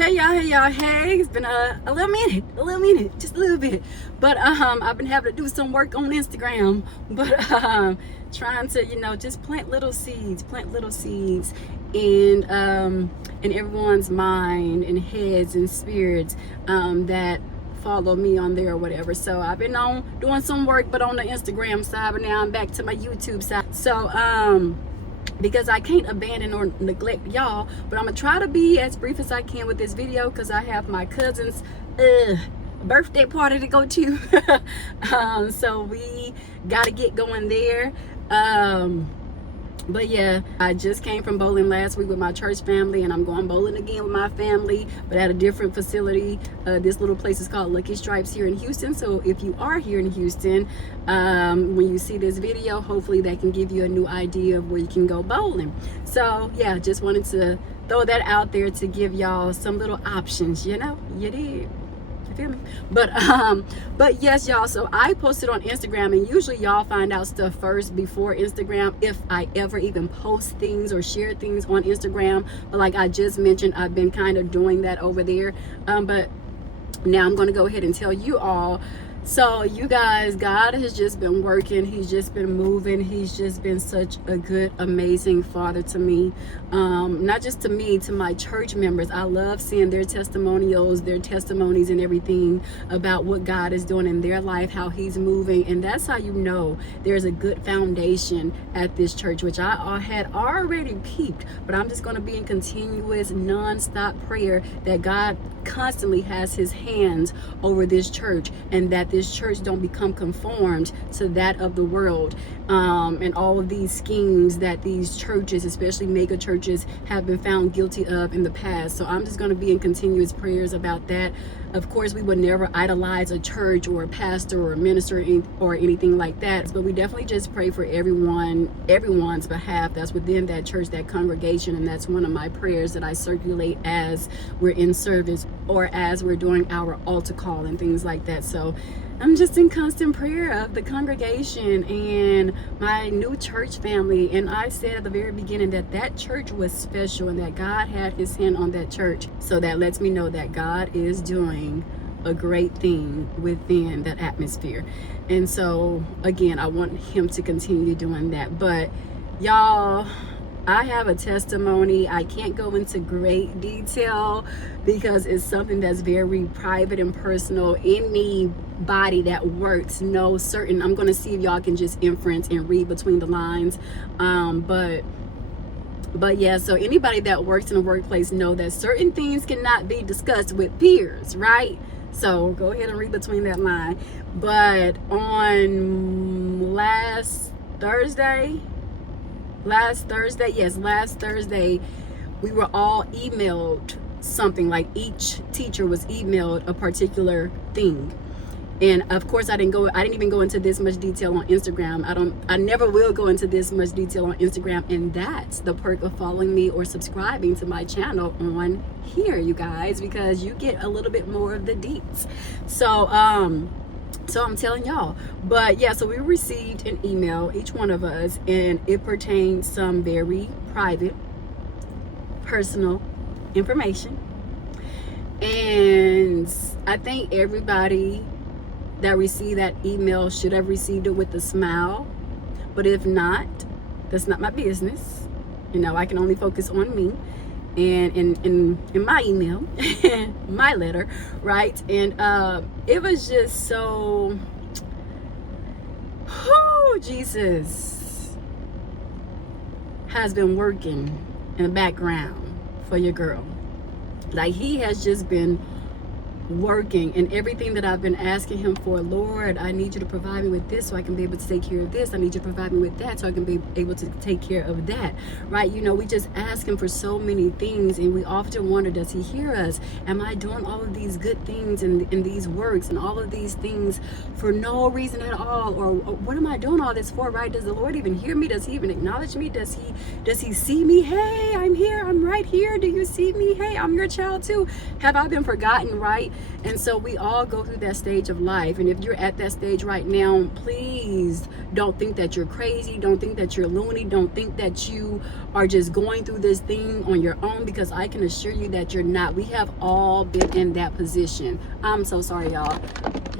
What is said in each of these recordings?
Hey y'all, hey, it's been a little minute, just a little bit. But I've been having to do some work on Instagram, but trying to, just plant little seeds in everyone's mind and heads and spirits that follow me on there or whatever. So I've been on doing some work, but on the Instagram side, but now I'm back to my YouTube side. So because I can't abandon or neglect y'all, but I'm gonna try to be as brief as I can with this video because I have my cousin's birthday party to go to. So we gotta get going there. But yeah, I just came from bowling last week with my church family, and I'm going bowling again with my family, but at a different facility. This little place is called Lucky Stripes here in Houston. So if you are here in Houston, when you see this video, hopefully that can give you a new idea of where you can go bowling. So yeah, just wanted to throw that out there to give y'all some little options, you did. You feel me? But yes, y'all, so I posted on Instagram, and usually y'all find out stuff first before Instagram if I ever even post things or share things on Instagram. But like I just mentioned, I've been kind of doing that over there, but now I'm going to go ahead and tell you all. So you guys, God has just been working. He's just been moving. He's just been such a good, amazing father to me. Not just to me, to my church members. I love seeing their testimonials, their testimonies and everything about what God is doing in their life, how he's moving. And that's how you know there's a good foundation at this church, which I had already peeped. But I'm just going to be in continuous, non-stop prayer that God constantly has his hands over this church, and that this church don't become conformed to that of the world, and all of these schemes that these churches, especially mega churches, have been found guilty of in the past. So I'm just going to be in continuous prayers about that. Of course, we would never idolize a church or a pastor or a minister or anything like that, but we definitely just pray for everyone's behalf that's within that church, that congregation. And that's one of my prayers that I circulate as we're in service or as we're doing our altar call and things like that. So I'm just in constant prayer of the congregation and my new church family. And I said at the very beginning that church was special and that God had his hand on that church. So that lets me know that God is doing a great thing within that atmosphere. And so again, I want him to continue doing that. But y'all, I have a testimony. I can't go into great detail because it's something that's very private and personal. Anybody that works knows certain. I'm going to see if y'all can just inference and read between the lines. But yeah, so anybody that works in a workplace know that certain things cannot be discussed with peers, right? So go ahead and read between that line. But on last Thursday, we were all emailed something. Like each teacher was emailed a particular thing. And of course I didn't even go into this much detail on Instagram. I never will go into this much detail on Instagram. And that's the perk of following me or subscribing to my channel on here, you guys, because you get a little bit more of the deets. So I'm telling y'all. But yeah, so we received an email, each one of us, and it pertained some very private, personal information. And I think everybody that received that email should have received it with a smile. But if not, that's not my business. I can only focus on me and in my email, my letter, right? And it was just so, Jesus has been working in the background for your girl. Like he has just been working, and everything that I've been asking him for, Lord, I need you to provide me with this so I can be able to take care of this. I need you to provide me with that so I can be able to take care of that, right? We just ask him for so many things, and we often wonder, does he hear us? Am I doing all of these good things and these works and all of these things for no reason at all? Or what am I doing all this for, right? Does the Lord even hear me? Does he even acknowledge me? Does he see me? Hey, I'm here, I'm right here. Do you see me? Hey, I'm your child too. Have I been forgotten, right? And so we all go through that stage of life. And if you're at that stage right now, please don't think that you're crazy. Don't think that you're loony. Don't think that you are just going through this thing on your own, because I can assure you that you're not. We have all been in that position. I'm so sorry, y'all.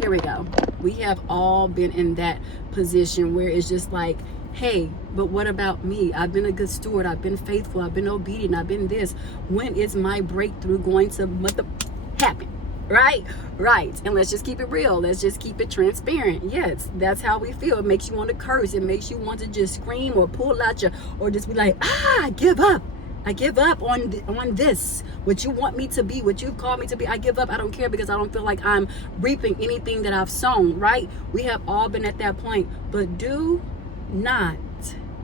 Here we go. We have all been in that position where it's just like, hey, but what about me? I've been a good steward. I've been faithful. I've been obedient. I've been this. When is my breakthrough going to happen? Right? And let's just keep it real. Let's just keep it transparent. Yes, that's how we feel. It makes you want to curse. It makes you want to just scream or pull out your, or just be like, I give up. I give up on this. What you want me to be, what you've called me to be, I give up. I don't care, because I don't feel like I'm reaping anything that I've sown, right? We have all been at that point. But do not,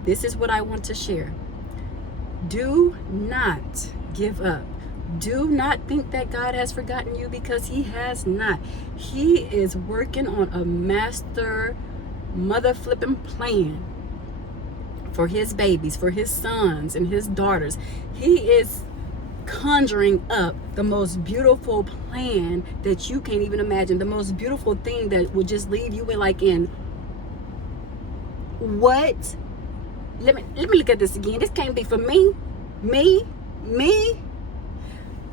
this is what I want to share. Do not give up. Do not think that God has forgotten you, because he has not. He is working on a master mother flipping plan for his babies, for his sons and his daughters. He is conjuring up the most beautiful plan that you can't even imagine. The most beautiful thing that would just leave you in what? Let me look at this again. This can't be for me.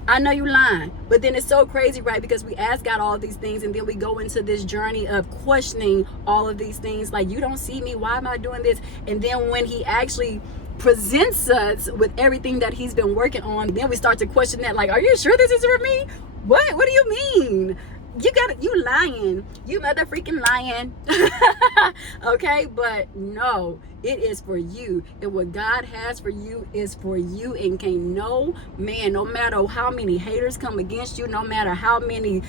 I know you lying, but then it's so crazy, right? Because we ask God all these things, and then we go into this journey of questioning all of these things. Like, you don't see me. Why am I doing this? And then when he actually presents us with everything that he's been working on, then we start to question that. Like, are you sure this is for me? What do you mean? You lying. You mother freaking lying. Okay, but no, it is for you. And what God has for you is for you. And can't no man, no matter how many haters come against you, no matter how many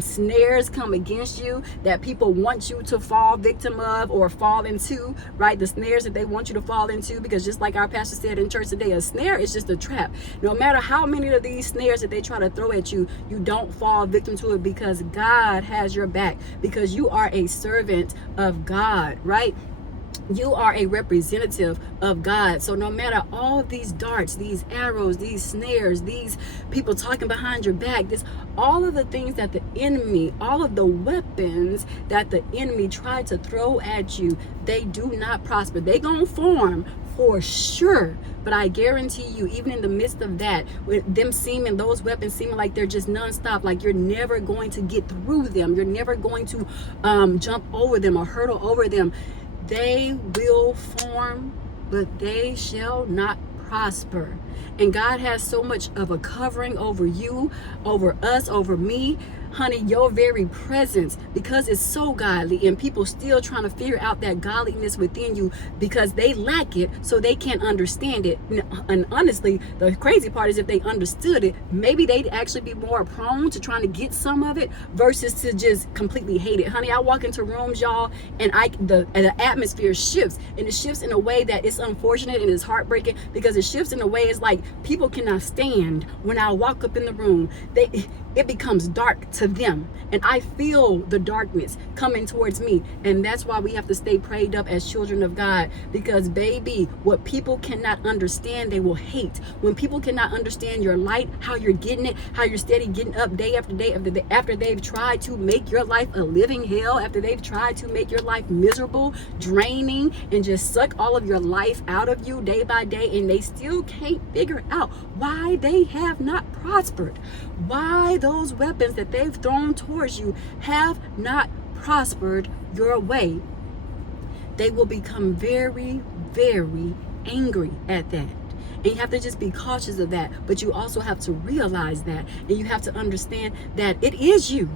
snares come against you that people want you to fall victim of or fall into, right? The snares that they want you to fall into, because just like our pastor said in church today, a snare is just a trap. No matter how many of these snares that they try to throw at you, you don't fall victim to it, because God has your back, because you are a servant of God, right? You are a representative of God. So no matter all of these darts, these arrows, these snares, these people talking behind your back, all of the things that the enemy, all of the weapons that the enemy tried to throw at you, they do not prosper. They gonna form for sure. But I guarantee you, even in the midst of that, with them those weapons seeming like they're just nonstop, like you're never going to get through them, you're never going to jump over them or hurdle over them. They will form, but they shall not prosper. And God has so much of a covering over you, over us, over me. Honey, your very presence, because it's so godly, and people still trying to figure out that godliness within you because they lack it, so they can't understand it. And honestly, the crazy part is, if they understood it, maybe they'd actually be more prone to trying to get some of it versus to just completely hate it. Honey, I walk into rooms, y'all, and the atmosphere shifts, and it shifts in a way that it's unfortunate and it's heartbreaking, because it shifts in a way it's like people cannot stand when I walk up in the room. It becomes dark to them, and I feel the darkness coming towards me. And that's why we have to stay prayed up as children of God, because baby, what people cannot understand, they will hate. When people cannot understand your light, how you're getting it, how you're steady getting up day after day after they've tried to make your life a living hell, after they've tried to make your life miserable, draining, and just suck all of your life out of you day by day, and they still can't figure out why they have not prospered, why those weapons that they've thrown towards you have not prospered your way. They will become very, very angry at that. And you have to just be cautious of that. But you also have to realize that, and you have to understand that it is you.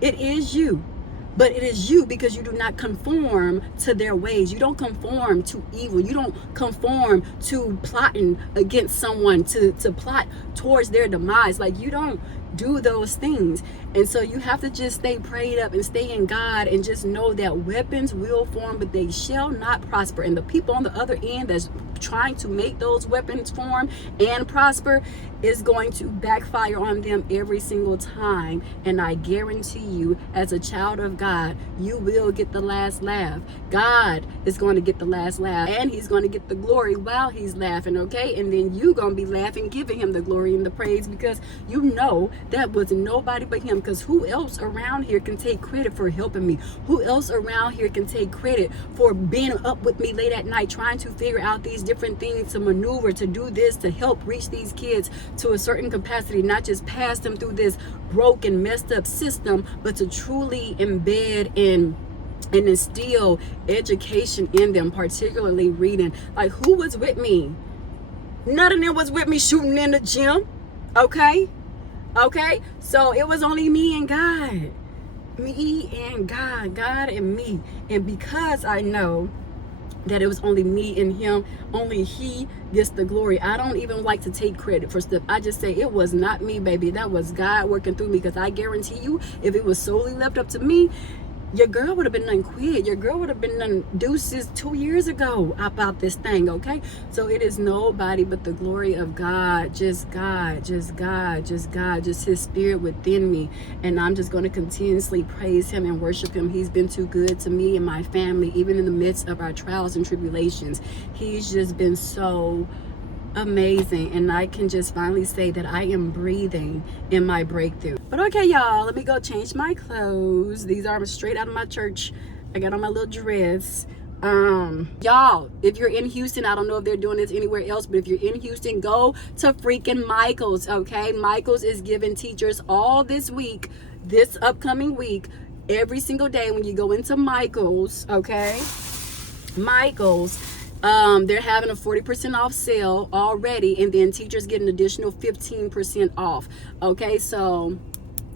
It is you. But it is you, because you do not conform to their ways. You don't conform to evil. You don't conform to plotting against someone, to plot towards their demise. Like, you don't do those things. And so you have to just stay prayed up and stay in God, and just know that weapons will form, but they shall not prosper. And the people on the other end that's trying to make those weapons form and prosper is going to backfire on them every single time. And I guarantee you, as a child of God, you will get the last laugh. God is going to get the last laugh, and he's going to get the glory while he's laughing, okay? And then you going to be laughing, giving him the glory and the praise, because you know that was nobody but him. Because who else around here can take credit for helping me? Who else around here can take credit for being up with me late at night trying to figure out these different things, to maneuver, to do this, to help reach these kids to a certain capacity, not just pass them through this broken, messed up system, but to truly embed in and instill education in them, particularly reading. Like, who was with me? None of them was with me shooting in the gym. Okay, so it was only me and God. Me and God and me. And because I know that it was only me and him, only he gets the glory, I don't even like to take credit for stuff. I just say it was not me, baby. That was God working through me. Because I guarantee you, if it was solely left up to me, your girl would have been done quit. Your girl would have been done deuces 2 years ago about this thing, okay? So it is nobody but the glory of God. Just God, just God, just God, just his spirit within me. And I'm just going to continuously praise him and worship him. He's been too good to me and my family, even in the midst of our trials and tribulations. He's just been so amazing. And I can just finally say that I am breathing in my breakthrough. But okay, y'all, let me go change my clothes. These are straight out of my church. I got on my little dress. Y'all, if you're in Houston, I don't know if they're doing this anywhere else, but if you're in Houston, go to freaking Michael's, okay? Michael's is giving teachers all this week, this upcoming week, every single day when you go into Michael's, okay? Michael's, they're having a 40% off sale already, and then teachers get an additional 15% off. Okay, so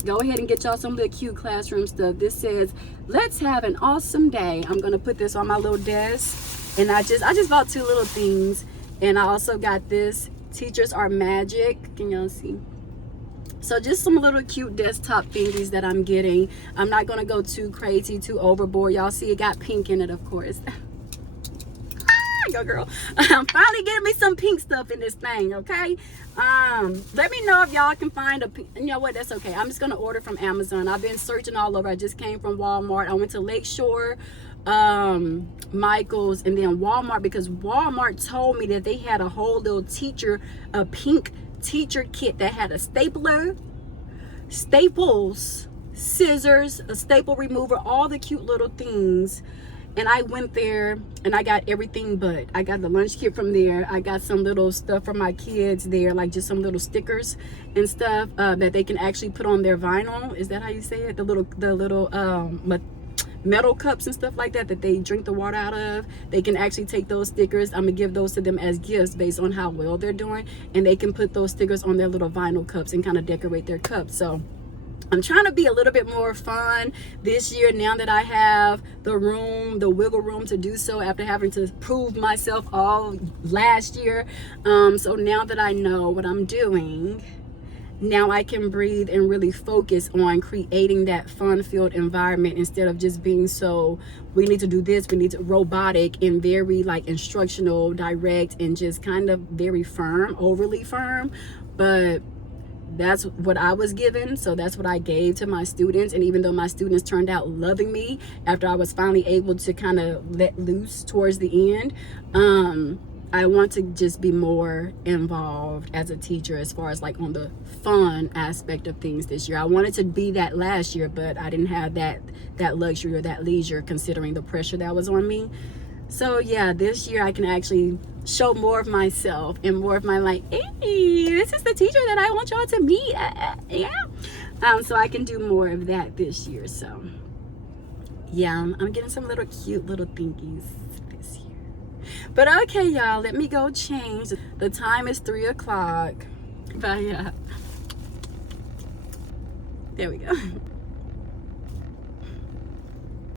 go ahead and get y'all some of the cute classroom stuff. This says, let's have an awesome day. I'm gonna put this on my little desk, and I just bought 2 little things, and I also got this, teachers are magic. Can y'all see? So just some little cute desktop thingies that I'm getting. I'm not gonna go too crazy, too overboard. Y'all see it got pink in it, of course. Go girl. I'm finally getting me some pink stuff in this thing, okay? Let me know if y'all can find a, you know what, that's okay. I'm just gonna order from Amazon. I've been searching all over. I just came from Walmart. I went to Lakeshore, Michael's, and then Walmart, because Walmart told me that they had a whole little a pink teacher kit that had a stapler, staples, scissors, a staple remover, all the cute little things. And I went there and I got everything, but I got the lunch kit from there. I got some little stuff for my kids there, like just some little stickers and stuff that they can actually put on their vinyl. Is that how you say it? The little metal cups and stuff like that they drink the water out of. They can actually take those stickers. I'm gonna give those to them as gifts based on how well they're doing, and they can put those stickers on their little vinyl cups and kind of decorate their cups. So I'm trying to be a little bit more fun this year, now that I have the wiggle room to do so after having to prove myself all last year. So now that I know what I'm doing, now I can breathe and really focus on creating that fun-filled environment instead of just being so, we need to do this, we need to robotic and very like instructional, direct, and just kind of very firm, overly firm. But that's what I was given, so that's what I gave to my students. And even though my students turned out loving me after I was finally able to kind of let loose towards the end, I want to just be more involved as a teacher as far as like on the fun aspect of things this year. I wanted to be that last year, but I didn't have that luxury or that leisure considering the pressure that was on me. So yeah, this year I can actually show more of myself and more of my like, hey, this is the teacher that I want y'all to meet. Yeah. So I can do more of that this year. So yeah, I'm getting some little cute little thingies this year. But okay, y'all, let me go change. The time is 3 o'clock. Bye. There we go.